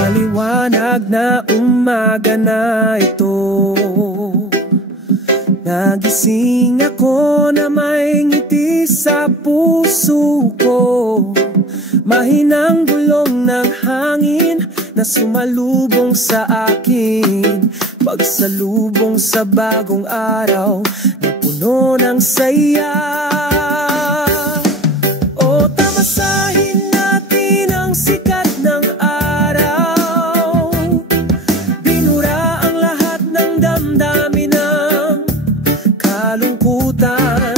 Maliwanag na umaga na ito, nagising ako na may ngiti sa puso ko. Mahinang bulong ng hangin na sumalubong sa akin, pagsalubong sa bagong araw na puno ng saya. O tamasahin natin ang sikat ng araw, binura ang lahat ng damdamin ng kalungkutan.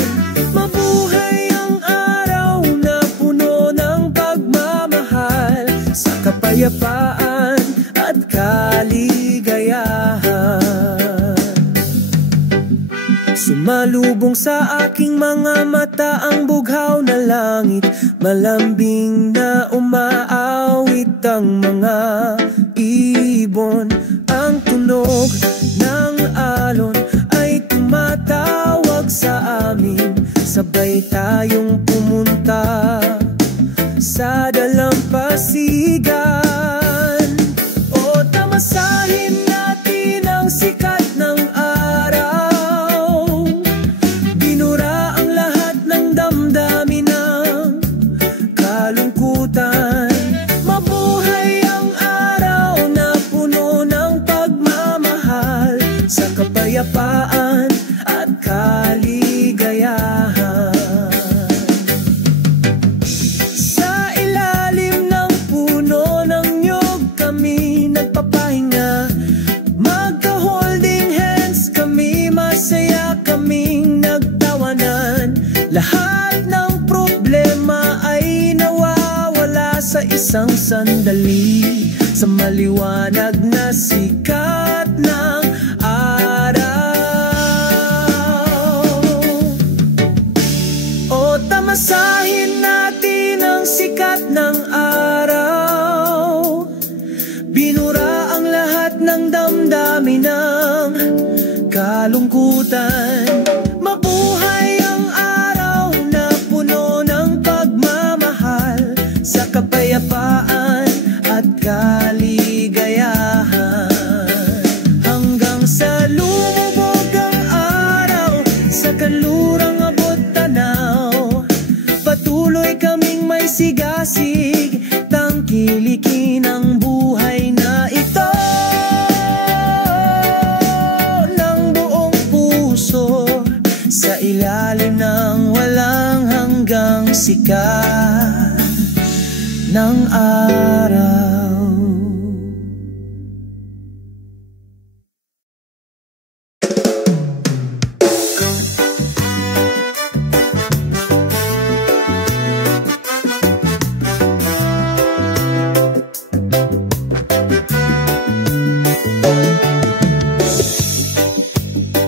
Mabuhay ang araw na puno ng pagmamahal, sa kapayapaan at kaligayahan. Sumalubong sa aking mga mata ang bughaw na langit, malambing na umaawit ang mga ibon. Ang tunog ng alon ay tumatawag sa amin, sabay tayong pumunta sa dalampasigan. O tamasahin natin ang sikat ng araw, binura ang lahat ng damdamin ng kalungkutan. Mabuhay ang araw na puno ng pagmamahal, sa kapayapaan at kaligayahan. Sa ilalim ng puno ng niyog kami nagpapahinga, magka-holding hands kami, masaya kaming nagtawanan. Lahat ng problema ay nawawala sa isang sandali, sa maliwanag na sikat ng araw. O tamasahin natin ang sikat ng araw, binura ang lahat ng damdamin ng kalungkutan. Mabuhay ang araw na puno ng pagmamahal, sa kapayapaan at kaligayahan. Hanggang sa lumubog ang araw, sa kanlurang abot tanaw, patuloy kaming may sigasig, tangkilikin ang buhay na ito ng buong puso, sa ilalim ng walang hanggang sikat ng araw.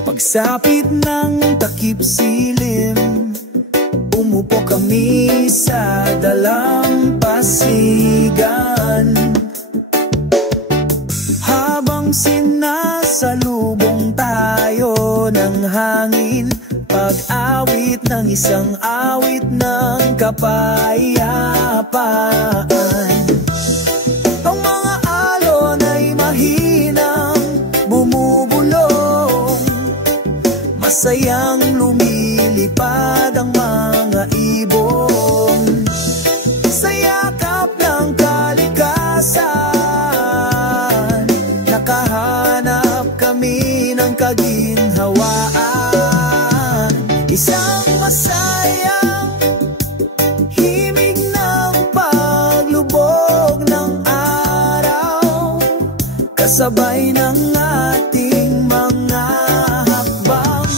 Pagsapit ng takip silim, umupo kami sa dalampasigan. Habang sinasalubong tayo ng hangin, pag-awit ng isang awit ng kapayapaan. Ang mga alon ay mahinang bumubulong, masayang lumilipad ang mga ibon, sa yakap ng kalikasan. Nakahanap kami ng kaginhawaan, isang masayang himig ng paglubog ng araw, kasabay ng ating mga hakbang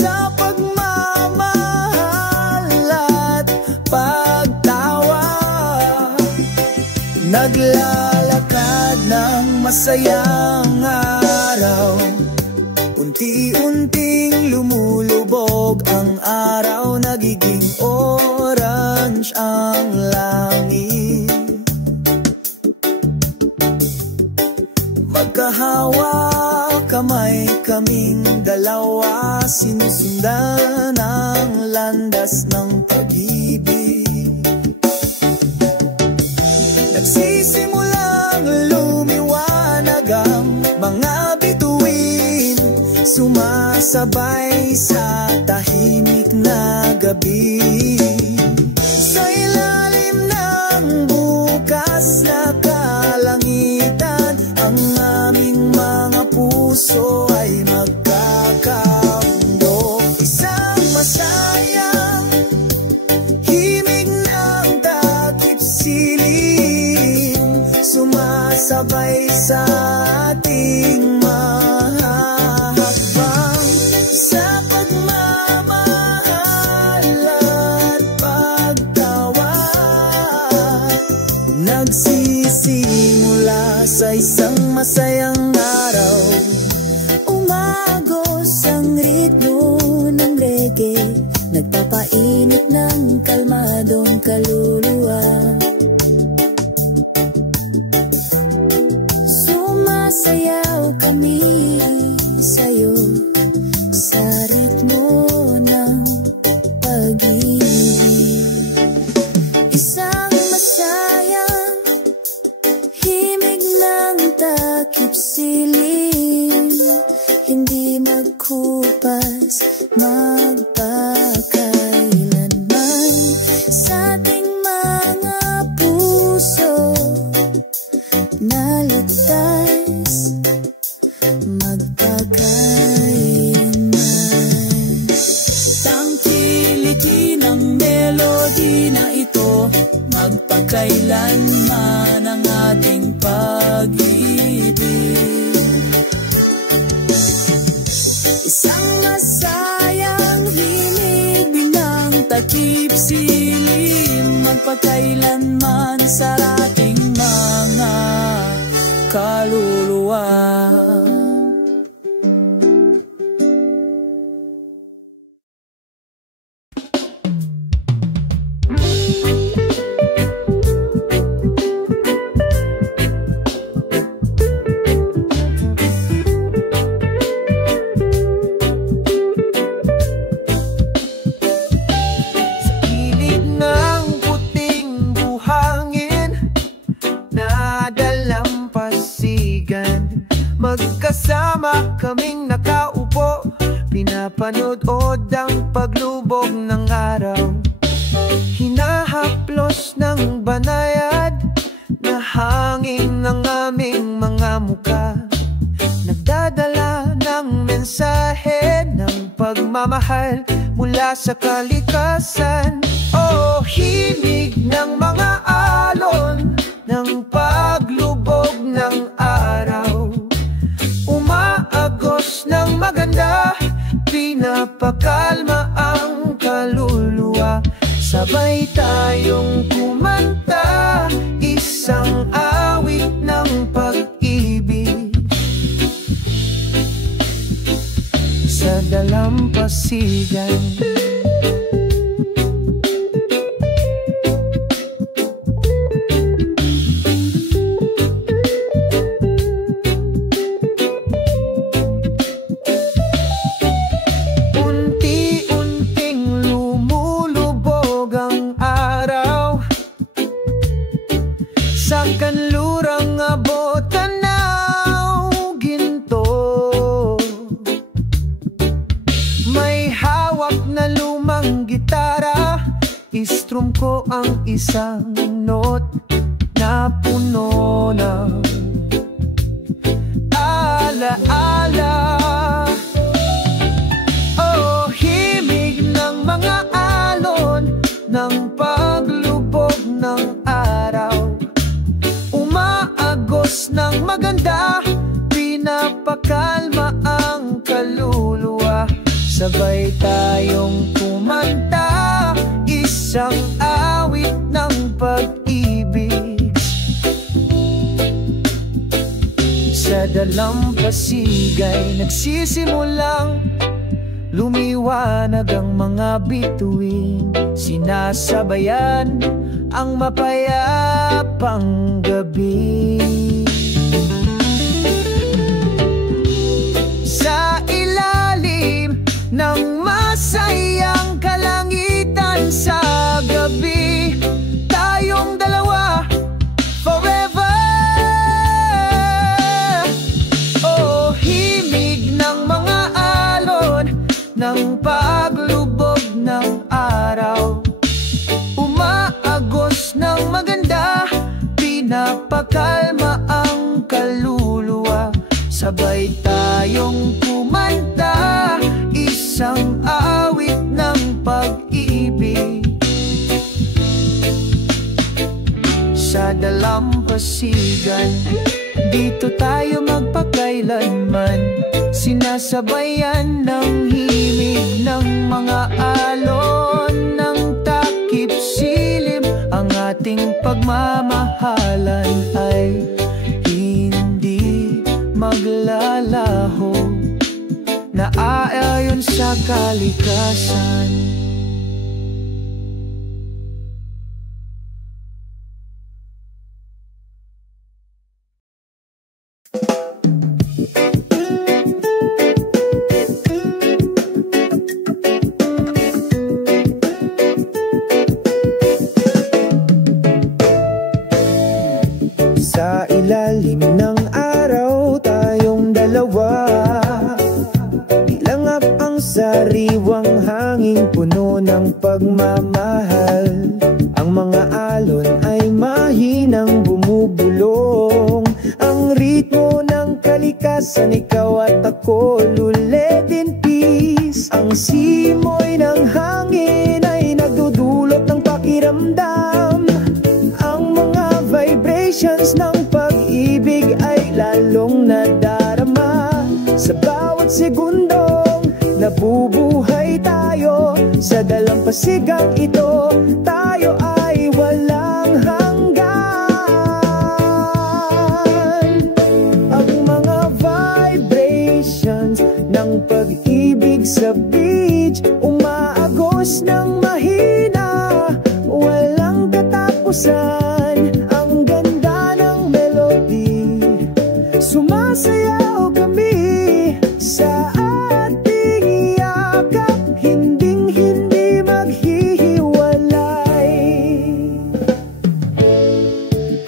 sa pagmamahal at pagtawa. Naglalakad ng masayang araw, unti-unting lumulubog ang araw, nagiging orange ang langit. Magkahawak kamay kaming dalawa, sinusundan ang landas ng pag-ibig. Nagsisimulang sumasabay sa tahimik na gabi. Sa ilalim ng bukas na kalangitan, ang aming mga puso ay magkakamundo. Isang masayang himig ng takip silim, sumasabay sa ating mahahakbang. Sa pagmamahal at pagtawa, nagsisimula sa isang masayang araw. Umagos ang ritmo ng reggae, nagpapainit ng kalmadong kaluluwa. Sumasayaw kami sa'yo sa ritmo ng pag-ibig. Isang masayang himig ng takip silim, hindi magkupas magpakailanman sa ating mga puso na ligtas magpakailanman. Tangkilikin ang melody na ito, magpakailanman ang ating pag-ibig. Isang masayang himig ng takip silim, magpakailanman sa ating mga kaluluwa. Magkasama kaming nakaupo, pinapanood ang paglubog ng araw. Hinahaplos ng banayad na hangin ng aming mga muka, nagdadala ng mensahe ng pagmamahal mula sa kalikasan. Oh, himig ng mga alon ng paglubog ng araw, umaagos ng maganda, pinapakalma ang kaluluwa. Sabay tayong kumanta, isang awit ng pag-ibig sa dalampasigan. Kanlurang abot tanaw ginto, may hawak na lumang gitara, istrum ko ang isang note na puno ng alaala. Oh, himig ng mga alon ng paglubog ng araw, umaagos ng maganda, pinapakalma ang kaluluwa. Sabay tayong kumanta, isang awit ng pag-ibig sa dalampasigan. Nagsisimulang lumiwanag ang mga bituin, sinasabayan ang mapayapang gabi. Sa ilalim ng masayang kalangitan sa gabi, tayong dalawa forever. Oh, himig ng mga alon tayong kumanta isang awit ng pag-ibig sa dalampasigan. Dito tayo magpakailanman, sinasabayan ng himig ng mga alon ng takip silim. Ang ating pagmamahalan ay hindi maglalaho, naaayon sa kalikasan. Sa ilalim ng araw tayong dalawa, ilangap ang sariwang hangin puno ng pagmamahal. Ang mga alon ay mahinang bumubulong, ang ritmo ng kalikasan, ikaw at ako luled in peace. Ang simoy ng hangin ay nagdudulot ng pakiramdam, ang mga vibrations ng pag-ibig ay lalong nadarama. Sa bawat segundong nabubuhay tayo sa dalampasigang ito, tayo ay walang hanggan. Ang mga vibrations ng pag-ibig sa beach, umaagos ng mahina, walang katapusan. Ang ganda ng melody, sumasayaw kami sa ating yakap, hinding-hindi maghihiwalay.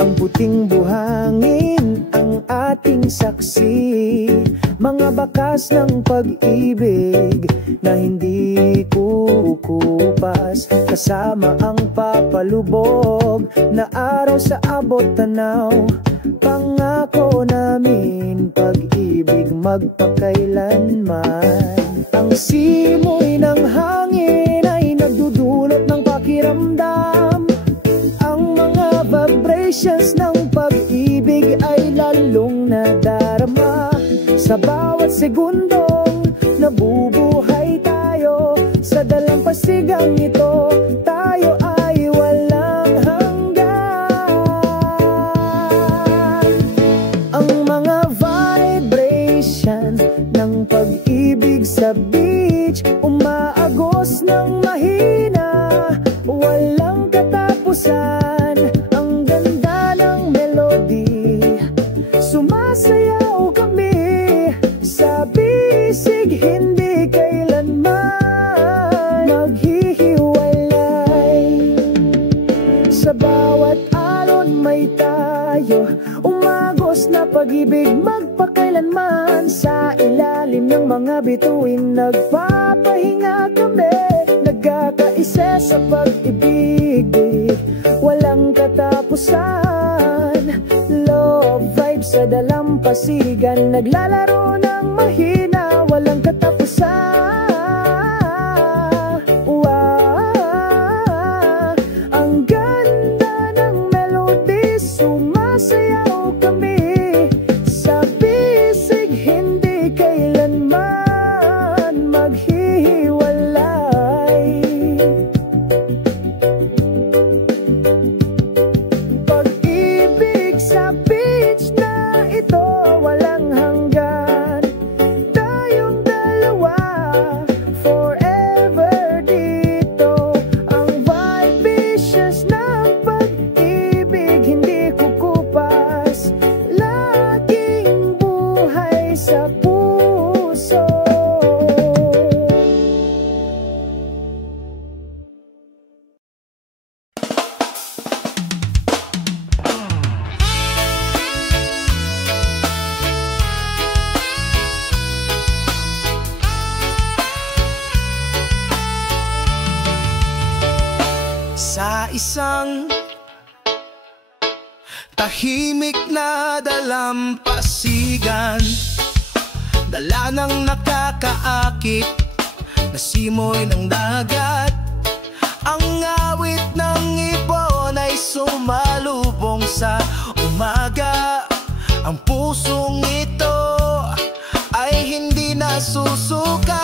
Ang puting buhangin ang ating saksi, mga bakas ng pag-ibig na hindi kukupas, kasama ang papalubog na araw sa abot tanaw. Pangako namin pag-ibig magpakailanman. Ang simoy ng hangin ay nagdudulot ng pakiramdam, ang mga vibrations ng pag-ibig ay lalong nadarama. Sa bawat segundong nabubuhay tayo sa dalampasigang ito, tayo ay walang hanggan. Ang mga vibration ng pag-ibig sa beach, umaagos ng mahina, walang katapusan. Ang ganda ng melody, sumasayaw kami sa bisig, hindi kailanman maghihiwalay. Sa bawat alon may tayo, umagos na pag-ibig magpakailanman. Sa ilalim ng mga bituin nagpapahinga kami, nagkakaisa sa pag-ibig, walang katapusan. Love vibes sa dalampasigan, naglalaro ng mahina, walang katapusan. Ang ganda ng melody, sumasayaw kami sa bisig, hindi kailanman maghihiwalay. Pag-ibig sa beach na ito, walang hanggan. Tayong dalawa, forever dito. Ang vibrations ng pag-ibig hindi kukupas, laging buhay sa puso. Sa isang tahimik na dalampasigan, dala ng nakakaakit na simoy ng dagat. Ang awit ng ibon ay sumalubong sa umaga. Ang pusong ito ay hindi nasusukat.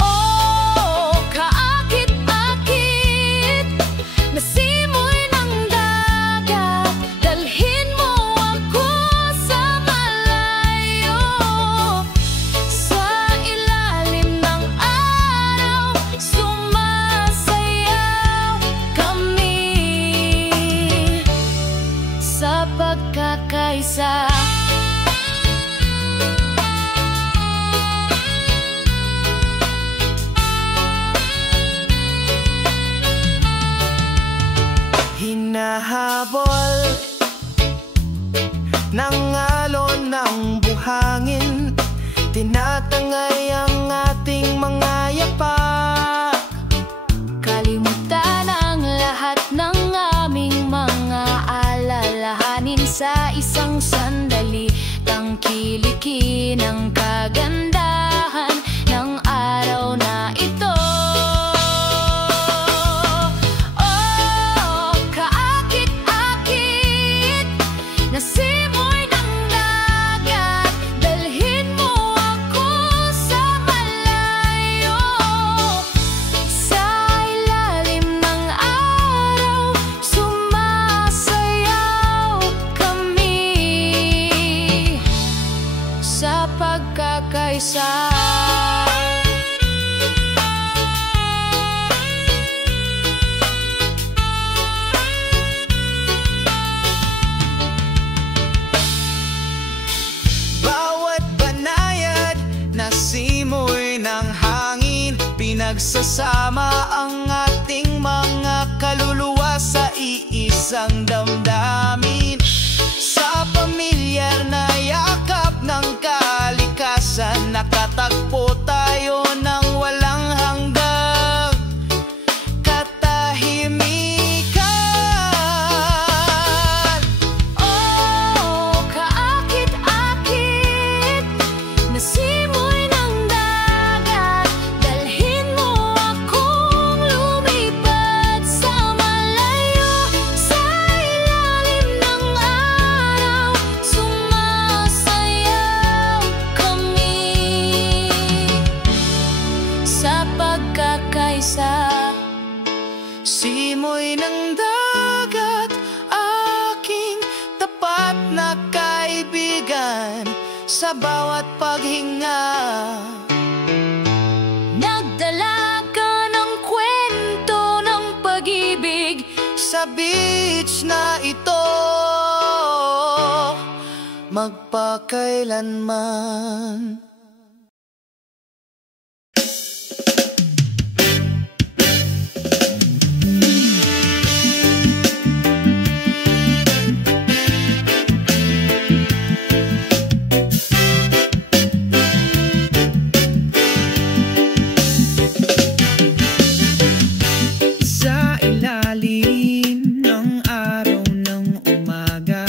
Oh, kaakit-akit na simoy ng dagat, dalhin mo ako sa malayo. Sa ilalim ng araw, sumasayaw kami sa pagkakaisa. Hinahabol ng alon ng buhangin, tinatangay ang ating mga yapak. Kalimutan ang lahat ng aming mga alalahanin sa isang sandali. Tangkilikin ang kagandahan ng araw na ito. Oh, kaakit-akit na simoy ng dagat, dalhin mo ako sa malayo. Sa ilalim ng araw, sumasayaw kami sa pagkakaisa. Bawat banayad na simoy ng hangin, pinagsasama ang ating mga kaluluwa sa iisang damdamin. Sa pamilyar na yakap ng kalikasan, nakatagpo tayo ng walang hanggang katahimikan. Oh, kaakit-akit na simoy ng dagat, dalhin mo akong lumipad sa malayo. Sa ilalim ng araw, sumasayaw kami sa pagkakaisa. Simoy ng dagat, aking tapat na kaibigan, sa bawat paghinga. Nagdala ka ng kwento ng pag-ibig Sa beach na ito, magpakailanman. Sa ilalim ng araw ng umaga,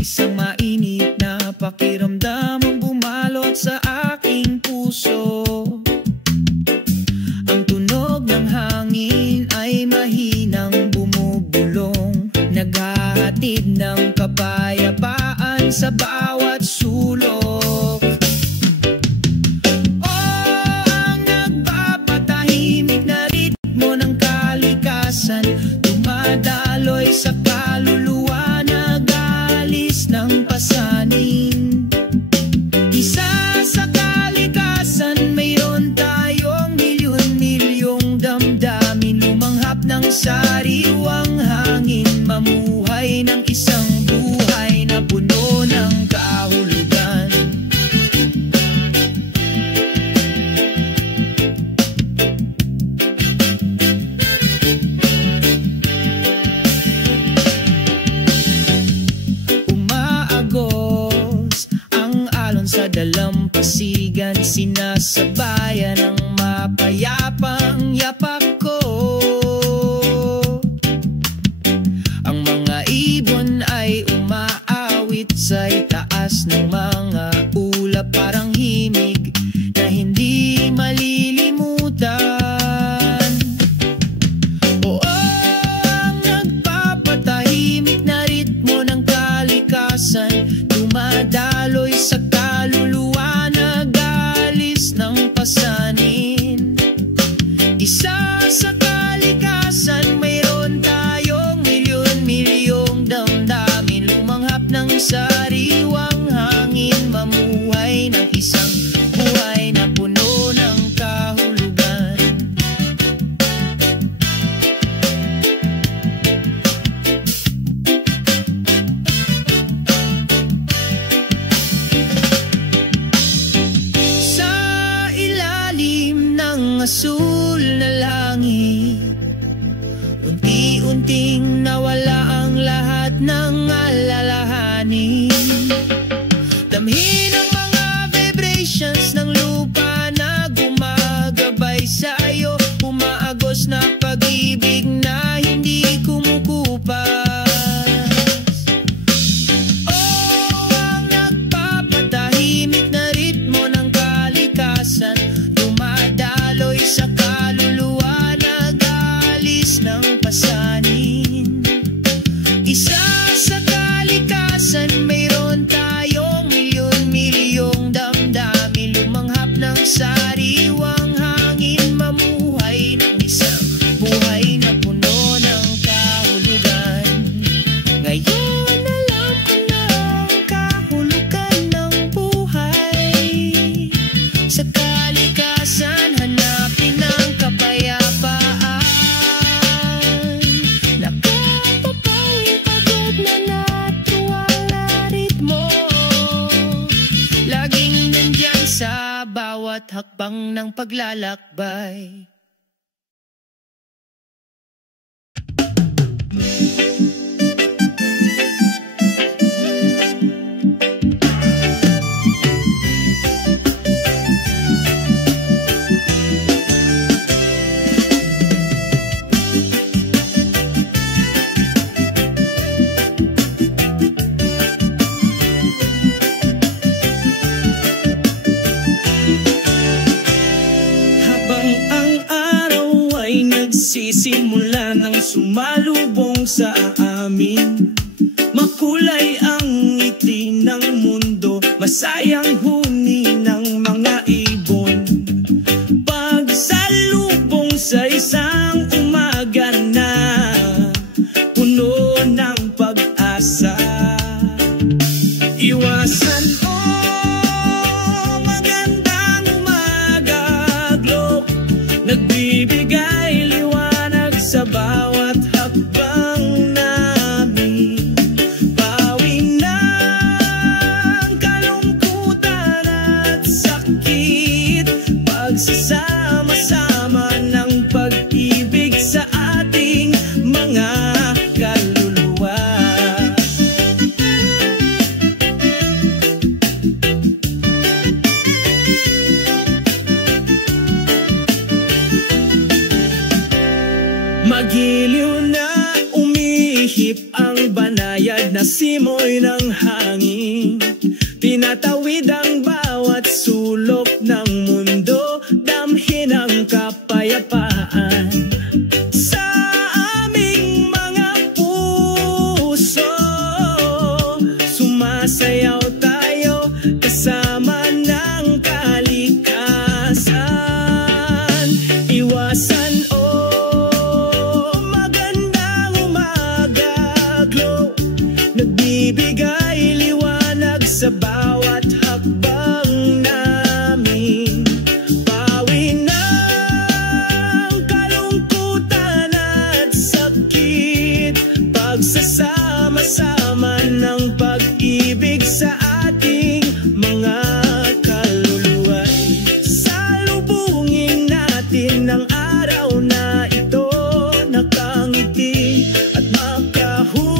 isang mainit na pakiramdam ang bumalot sa aking puso. Ang tunog ng hangin ay mahinang bumubulong, naghahatid ng kapayapaan sa bawat sulok. Ang nagpapatahimik na ritmo ng kalikasan, dumadaloy sa kaluluwa, nag-aalis ng pasanin. Isa sa kalikasan, mayroon tayong milyon-milyong damdamin, lumanghap ng sariwang hangin, mamuhay ng isang buhay na puno ng kahulugan. Umaagos ang alon sa dalampasigan, sinasabayan ang mapayapang yapak ko. Ang mga ibon ay umaawit sa itaas ng mga ng sariwang hangin, mamuhay ng isang buhay na puno ng kahulugan. Sa ilalim ng asul na langit, unti-unting nawala ang lahat ng alalahanin. Damhin ang mga vibrations ng lupa na gumagabay sa'yo, umaagos na pag-ibig na hindi kumukupas. Oh, ang nagpapatahimik na ritmo ng kalikasan, dumadaloy sa kaluluwa, nag-aalis ng pasanin. Isa sa kalikasan, mayroon tayong milyon-milyong damdamin, lumanghap ng sariwang hangin, mamuhay ng isang buhay na puno ng kahulugan. Ngayon alam ko na ang kahulugan ng buhay. Sa kalikasan, hanapin ang kapayapaan. Nakapapanging pagod na natuwang na ritmo, laging nandyan sa bawat hakbang ng paglalakbay. Habang ang araw ay nagsisimula ng sumalubong sa amin, makulay ang ngiti ng mundo, masayang huni ng mga ibon. Pagsalubong sa isang umaga na puno ng pag-asa. Iwasan magandang umaga, glow, nagbibigay liwanag sa bawat hakbang namin. Bawi ng kalungkutan at sakit, pagsasama-sama ng pag-ibig sa ating mga kaluluwa. Magiliw na umihip ang banayad na simoy ng hangin, tinatawid ang bawat sulok ng mundo, damhin ang kapayapaan. Sa aming mga puso, sumasayaw tayo kasama ng kalikasan. Iwasan magandang umaga, glow, nagbibigay liwanag sa bawat hakbang namin. Bawi ng kalungkutan at sakit, pagsasama-sama ng pag-ibig sa ating mga kaluluwa. Salubungin natin ang araw na ito, nakangiti at makahulugan.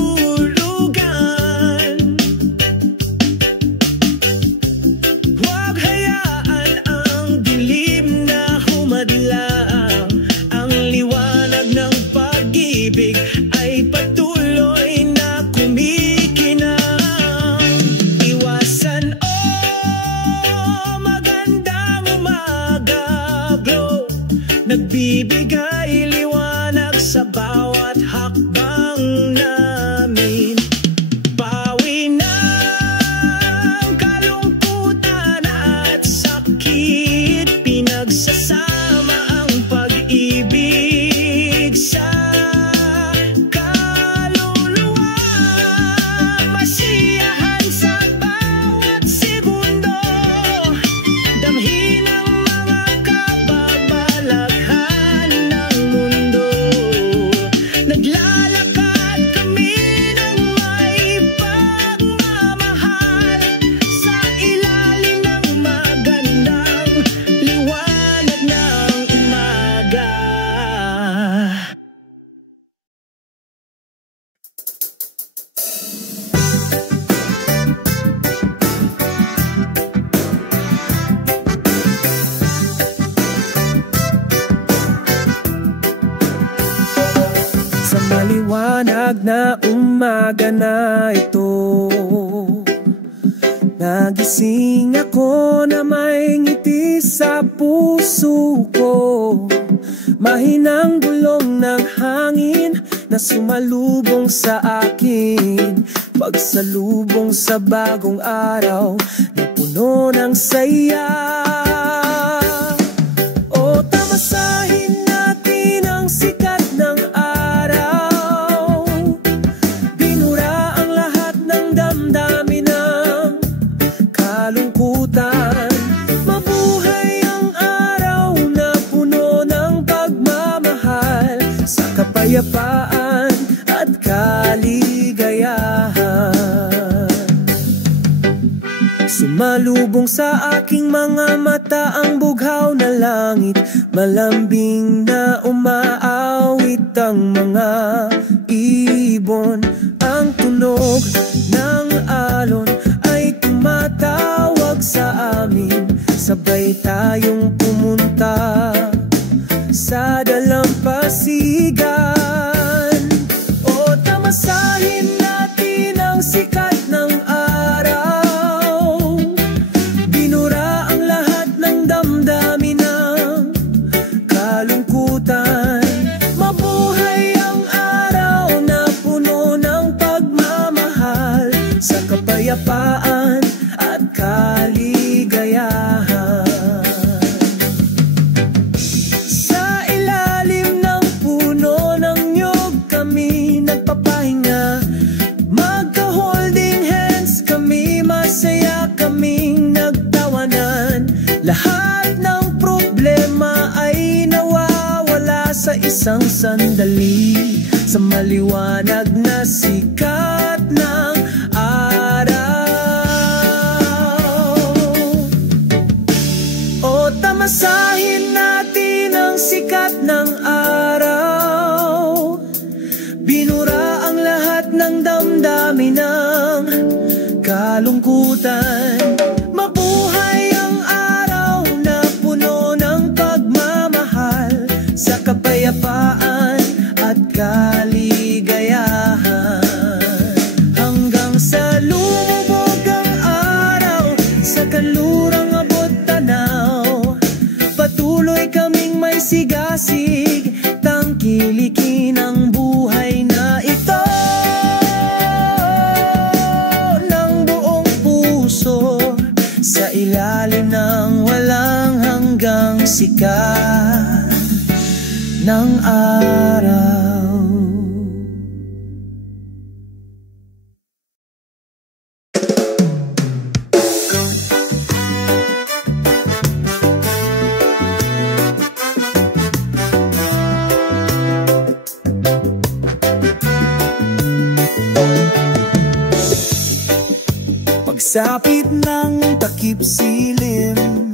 Nagising ako na may ngiti sa puso ko. Mahinang bulong ng hangin na sumalubong sa akin. Pagsalubong sa bagong araw na puno ng saya. O tamasahin natin ang sikat ng araw. Binura ang lahat ng damdamin ng kalungkutan. Mabuhay ang araw na puno ng pagmamahal sa kapayapaan at kaligayahan. Sumalubong sa aking mga mata ang bughaw na langit. Malambing na umaawit ang mga ibon. Ang tunog ng alon ay tumatawag sa amin. Sabay tayong pumunta sa dalampasigan. O tamasahin natin ang sikat ng araw. Binura ang lahat ng damdamin ng kalungkutan. Mabuhay ang araw na puno ng pagmamahal sa kapayapaan at kaligayahan. Sa ilalim ng puno ng niyog kami nagpapahinga. Magka-holding hands kami, masaya kaming nagtawanan. Lahat ng problema ay nawawala sa isang sandali. Sa maliwanag na sikat ng araw. O tamasahin natin ang sikat ng araw. Binura ang lahat ng damdamin ng kalungkutan. Mabuhay ang araw na puno ng pagmamahal sa kapayapaan at kaligayahan. Hanggang sa lumubog ang araw sa kanlurang abot tanaw, patuloy kaming may sigasig, tangkilikin ang buhay na ito ng buong puso. Sa ilalim ng walang hanggang sikat ng araw. Pagsapit ng takip silim,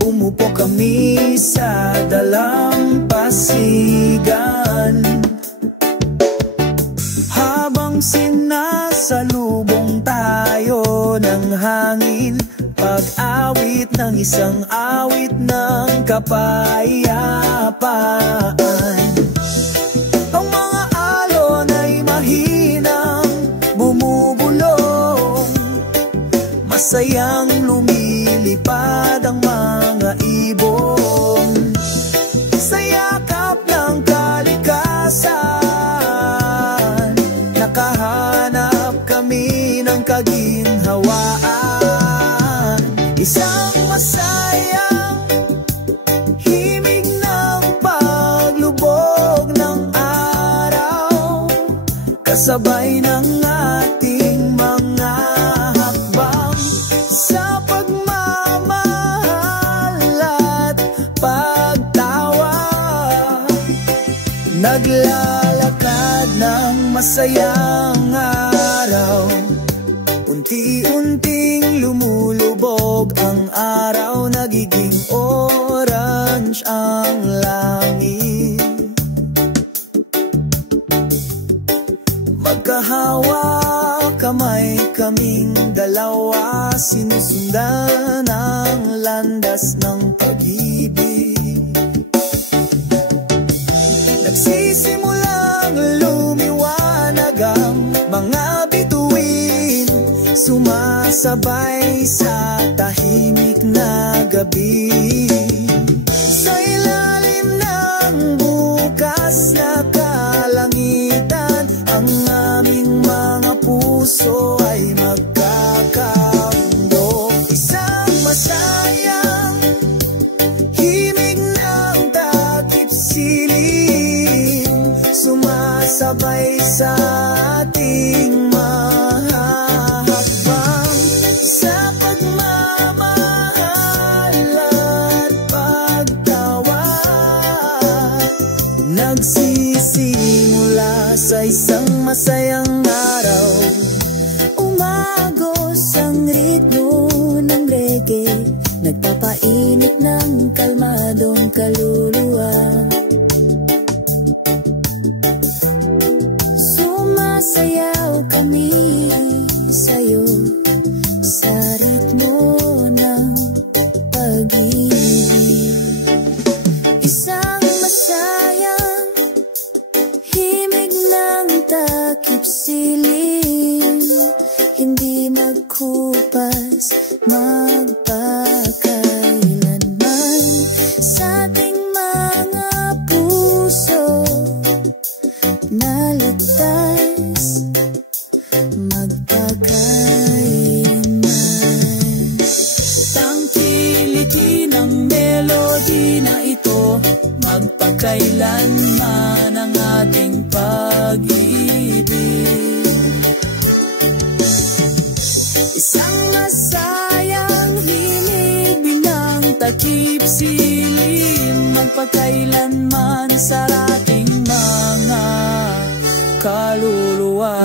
umupo kami sa dalampasigan. Habang sinasalubong tayo ng hangin, pag-awit ng isang awit ng kapayapaan. Ang mga alon ay mahinang bumubulong, masayang lumilipad ang mga ibon. Sa yakap ng kalikasan, nakahanap kami ng kaginhawaan. Isang masayang himig ng paglubog ng araw, kasabay ng ating mga hakbang sa pagmamahal at pagtawa. Naglalakad ng masayang araw, unti-unting lumulubog ang araw, nagiging orange ang langit. Magkahawak kamay kaming dalawa, sinusundan ang landas ng pag-ibig. Nagsisimulang lumiwanag ang mga bituin, sumama sumasabay sa tahimik na gabi. Sa ilalim ng bukas na kalangitan, ang aming mga puso ay magkakamundo. Isang masayang himig ng takip silim, sumasabay sa ating mahahakbang. Sa pagmamahal at pagtawa, nagsisimula sa isang masayang araw. Umagos ang ritmo ng reggae, nagpapainit ng kalmadong kaluluwa. Sumasayaw kami sa'yo sa ritmo ng pag-ibig. Isang masayang himig ng takip silim, hindi magkupas magpakailanman sa ating mga puso na ligtas magpakailanman. Tangkilikin ang melody na ito, magpakailanman ang ating pag-ibig. Isang masayang himig bilang takip silim, magpakailanman sa ating mga kaluluwa.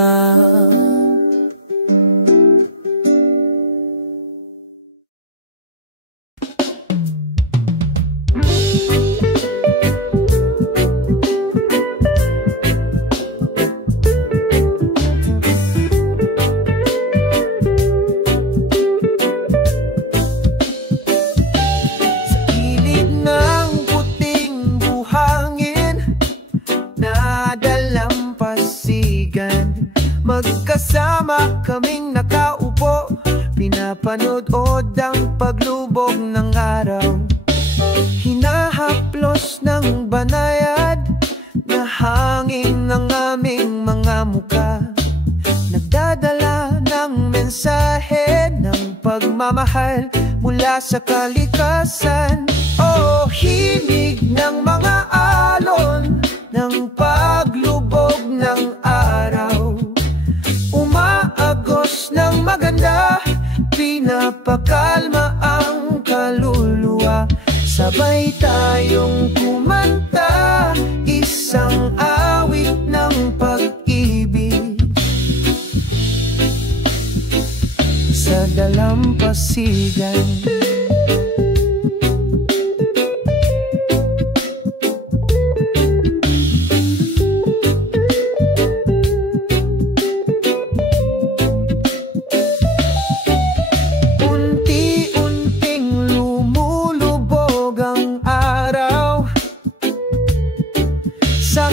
Magkasama kaming nakaupo, pinapanood ang paglubog ng araw. Hinahaplos ng banayad na hangin ng aming mga muka, nagdadala ng mensahe ng pagmamahal mula sa kalikasan. Oh, himig ng mga alon ng paglubog ng araw, umaagos ng maganda, pinapakalma ang kaluluwa. Sabay tayong kumanta, isang awit ng pag-ibig sa dalampasigan.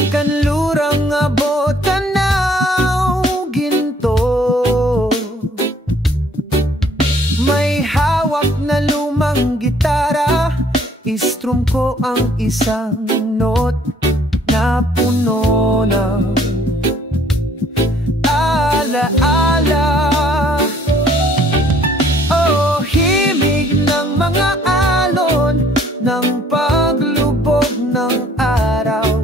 Kanlurang abot tanaw ginto, may hawak na lumang gitara, istrum ko ang isang note na puno ng alaala. Oh, himig ng mga alon ng paglubog ng araw,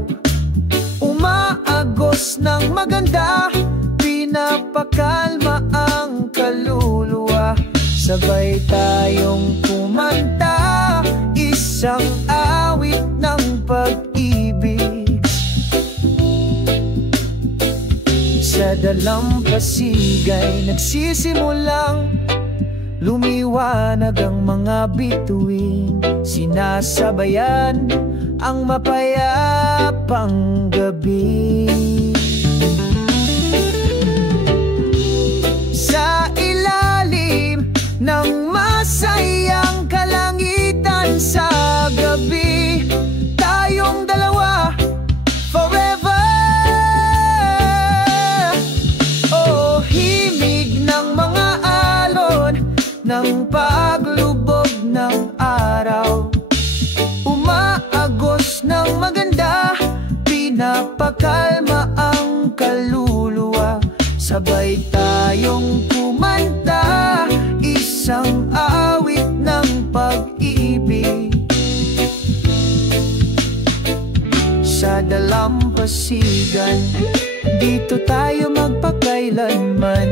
umaagos ng maganda, pinapakalma ang kaluluwa. Sabay tayong kumanta, isang awit ng pag-ibig sa dalampasigay. Nagsisimulang lumiwanag ang mga bituin, sinasabayan ang mapayapang gabi. Sa ilalim ng masayang kalangitan sa gabi, tayong dalawa forever. Oh, himig ng mga alon ng paglubog ng araw. Umaagos ng maganda, pinapakalma ang kaluluwa. Sabay tayong kumanta, isang awit ng pag-ibig. Sa dalampasigan, dito tayo magpakailanman,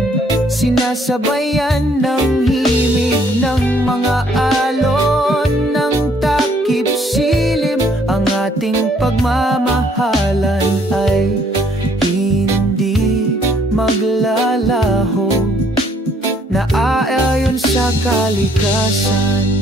sinasabayan ng himig ng mga alon ng takip silim. Ang ating pagmamahalan ay hindi maglalaho, naaayon sa kalikasan.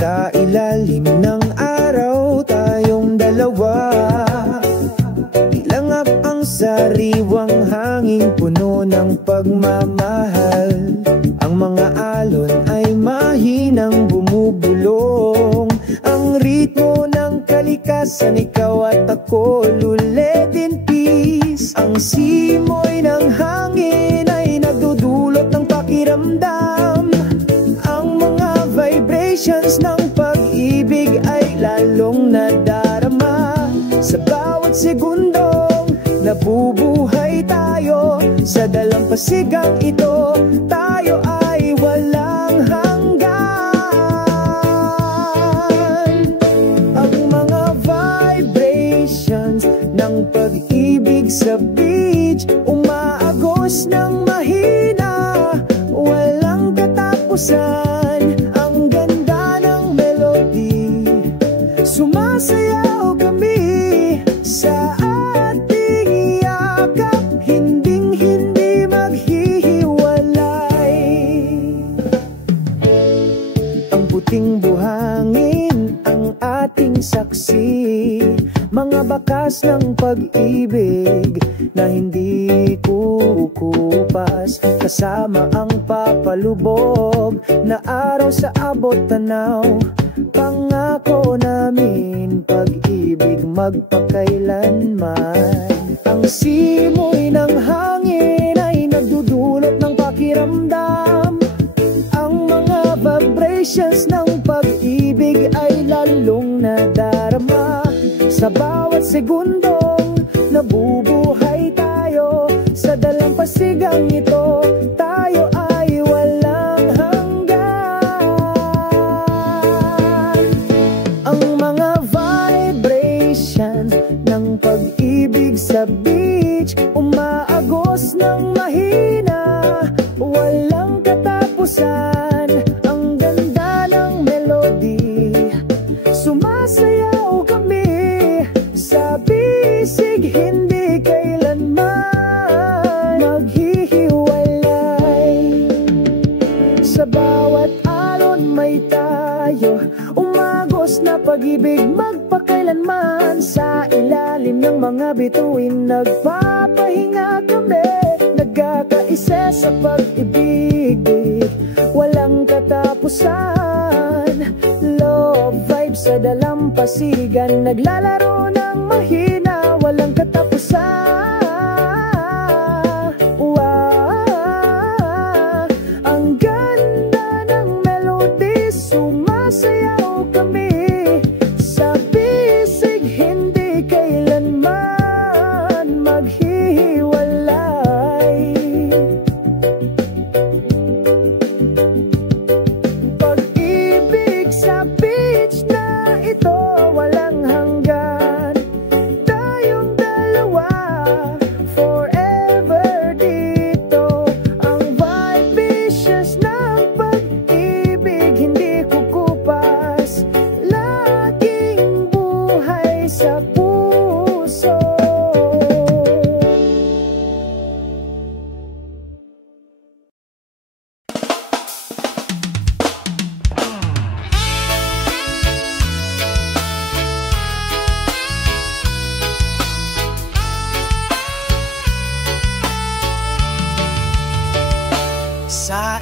Sa ilalim ng araw tayong dalawa, ilangap ang sariwang hangin puno ng pagmamahal. Ang mga alon ay mahinang bumubulong, ang ritmo ng kalikasan, ikaw at ako luled in peace. Ang simoy ng hangin ay nagdudulot ng pakiramdam, ang mga vibrations ng pag-ibig ay lalong nadarama. Sa bawat segundong nabubuhay tayo, sa dalampasigang ito tayo ay walang hanggan. Ang mga vibrations ng pag-ibig sa beach, umaagos ng mahina, walang katapusan. Ang ganda ng melody, sumasayaw kami sa ating yakap, hinding-hindi maghihiwalay. Ang puting buhangin ang ating saksi, mga bakas ng pag-ibig na hindi kukupas, kasama ang papalubog na araw sa abot tanaw. Pangako namin pag-ibig magpakailanman. Ang simoy ng hangin ay nagdudulot ng pakiramdam, ang mga vibrations ng pag-ibig ay lalong nadarama. Sa bawat segundong nabubuhay tayo, sa dalampasigang ito tayo ay walang hanggan. Ang mga vibration ng pag-ibig sa beach, umaagos ng mahina, walang katapusan. Ang ganda ng melody, sumasayaw kami sa bisig, hindi kailanman maghihiwalay. Sa bawat alon may tayo, umagos na pag-ibig magpakailanman. Sa ilalim ng mga bituin nagpapahinga kami, nagkakaisa sa pag-ibig, walang katapusan. Love vibes sa dalampasigan, naglalaro ng mahina, walang katapusan. Ang ganda ng melody, sumasayaw kami sa bisig, hindi kailanman maghihiwalay. Pag-ibig sa beach na ito, walang hanggan.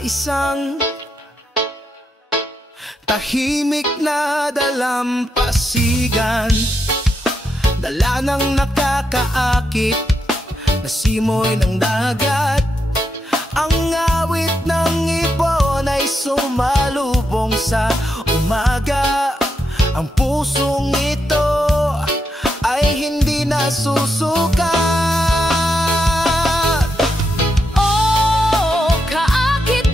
isang tahimik na dalampasigan, dala ng nakakaakit na simoy ng dagat. Ang awit ng ibon ay sumalubong sa umaga. Ang pusong ito ay hindi nasusukat. Oh, kaakit-akit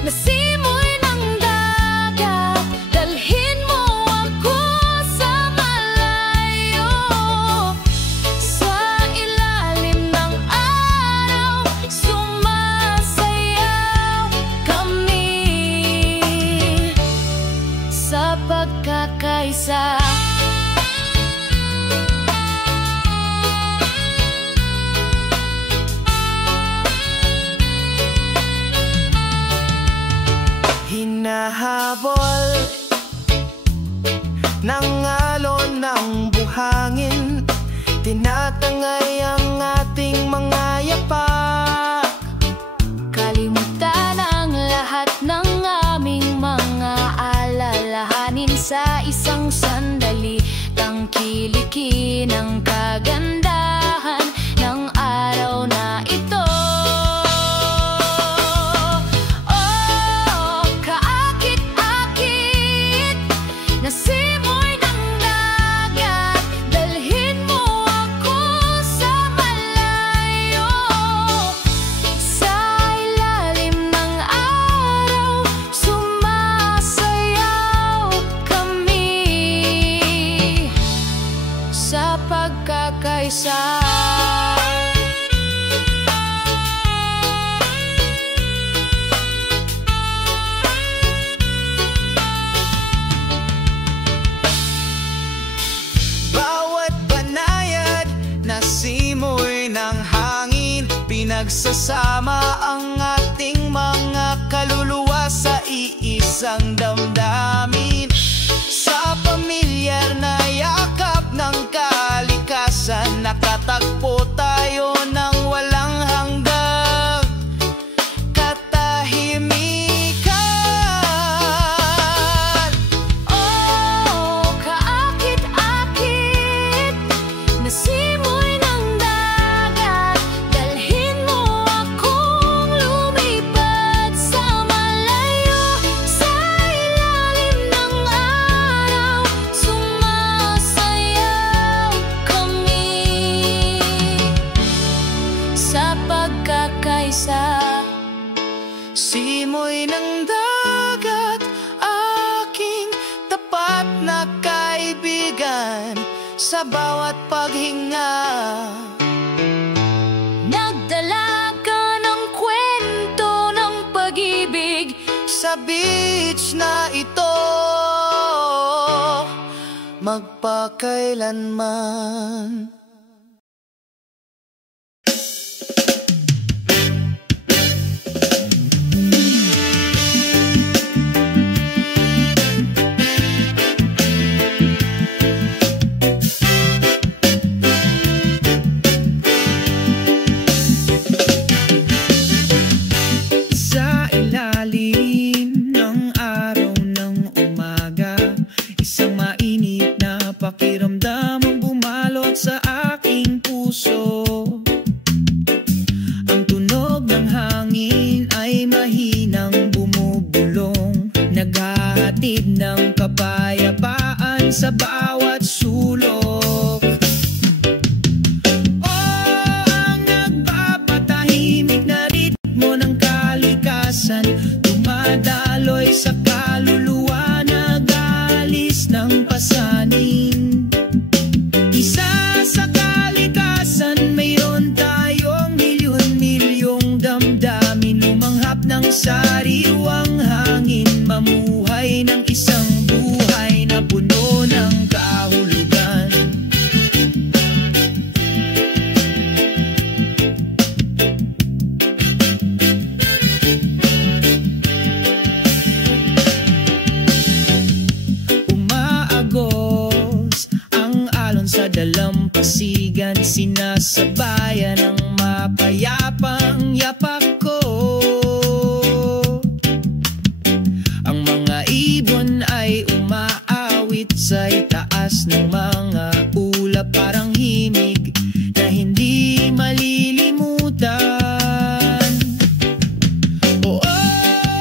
na simoy ng dagat, dalhin mo ako sa malayo. Sa ilalim ng araw, sumasayaw kami sa pagkakaisa. Hinahabol ng alon ng buhangin, tinatangay ang ating mga yapak. Kalimutan ang lahat ng aming mga alalahanin sa isang sandali. Tangkilikin ang kagandahan ng araw na ito. Oh, kaakit-akit na simoy ng dagat, dalhin mo ako sa malayo. Sa ilalim ng araw, sumasayaw kami sa pagkakaisa. Bawat banayad na simoy ng hangin, pinagsasama ang ating mga kaluluwa sa iisang damdamin. Sa pamilyar na yakap ng kalikasan, nakatagpo tayo ng walang hanggang katahimikan. Oh, kaakit-akit na simoy ng dagat, dalhin mo akong lumipad sa malayo. Sa ilalim ng araw, sumasayaw kami sa pagkakaisa. Simoy ng dagat, aking tapat na kaibigan, sa bawat paghinga. Nagdala ka ng kwento ng pag-ibig Sa beach na ito, magpakailanman. Sa ilalim ng araw ng umaga, isang mainit na pakiramdam ang bumalot sa aking puso. Ang tunog ng hangin ay mahinang bumubulong, naghahatid ng kapayapaan sa bawat sulok. Ang nagpapatahimik na ritmo ng kalikasan, dumadaloy sa kaluluwa, nag-aalis ng pasanin. Isa sa kalikasan, mayroon tayong milyon-milyong damdamin, lumanghap ng sariwang hangin, mamuhay ng isang buhay na puno ng kahulugan. Umaagos ang alon sa dalampasigan, sinasabayan ang mapayapang yapak ko. mong mga ulap parang himig na hindi malilimutan. Oo,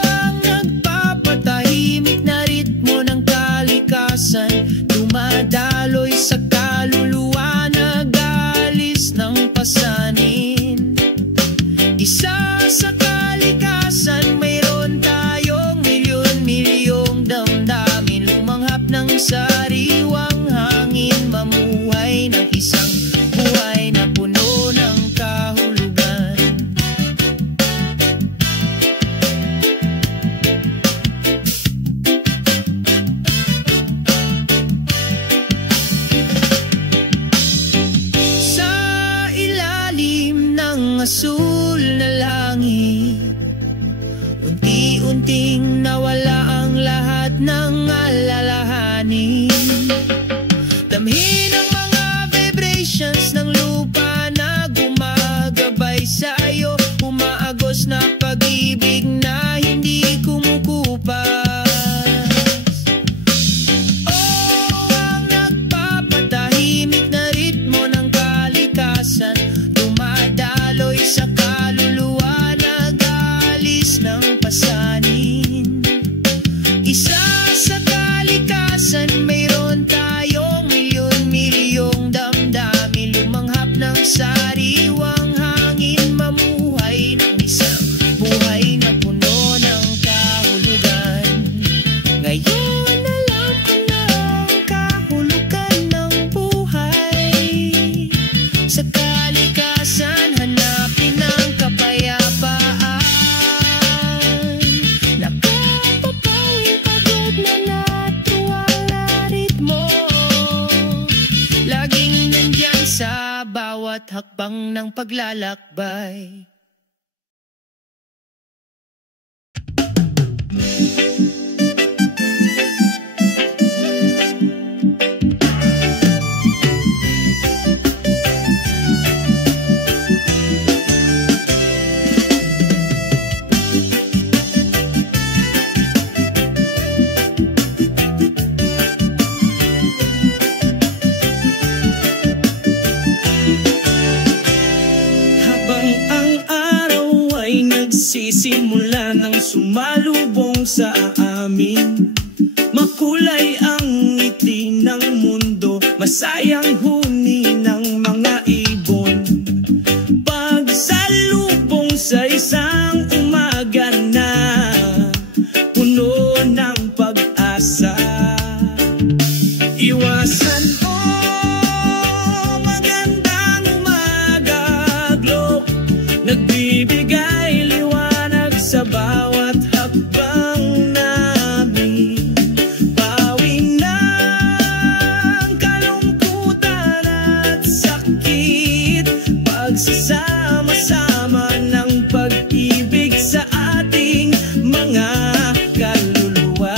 ang nagpapatahimik na ritmo ng kalikasan, dumadaloy sa kaluluwa, nag-aalis ng pasanin. Isa sa kalikasan, mayroon tayong milyon-milyong damdamin, lumanghap ng sariwang hangin, mamuhay ng isang buhay na puno ng kahulugan. Sa ilalim ng asul na langit, unti-unting nawala ang lahat ng alalahanin. Damhin ang mga vibrations ng lupa na gumagabay sa'yo, umaagos na pag-ibig na hindi kumukupas. Oh, ang nagpapatahimik na ritmo ng kalikasan, dumadaloy sa kaluluwa, nag-aalis ng pasanin. Isa sa kalikasan, mayroon tayong milyon-milyong damdamin, lumanghap ng sariwang hangin, mamuhay ng isang buhay na puno ng kahulugan. Ngayon alam ko na ang kahulugan ng buhay. Sa kalikasan, hanapin ang kapayapaan. Nakapapawing pagod na natuwang na ritmo, laging nandyan sa bawat hakbang ng paglalakbay. Habang ang araw ay nagsisimula ng sumalubong sa amin, makulay ang ngiti ng mundo, masayang huni ng mga ibon. Pagsalubong sa isang umaga na puno ng pag-asa. Iwasan magandang umaga, Globe, nagbibigay liwanag sa bawat hakbang namin. Pawing ng kalungkutan at sakit, pagsasama-sama ng pag-ibig sa ating mga kaluluwa.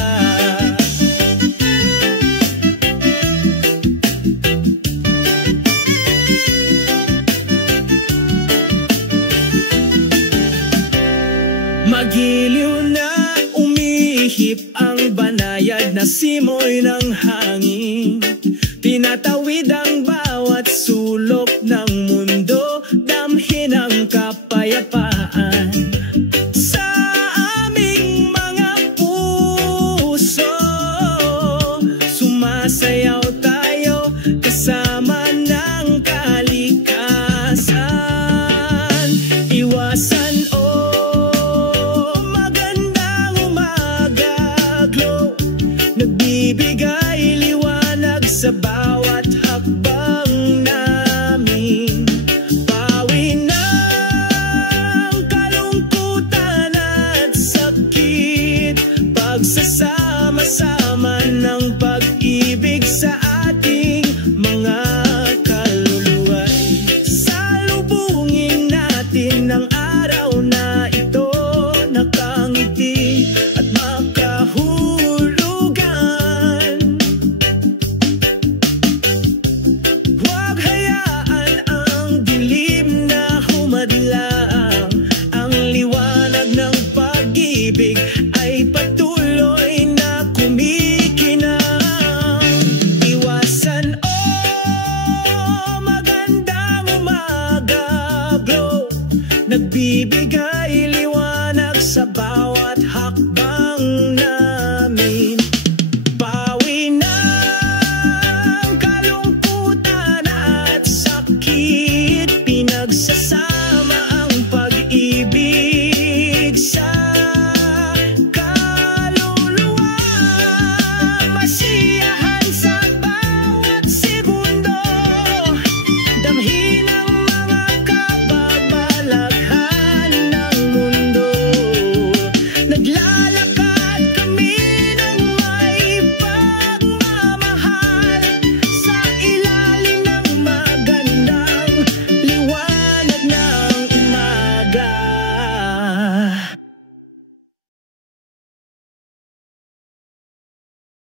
nagbibigay liwanag sa bawat hakbang namin. Pawi ng kalungkutan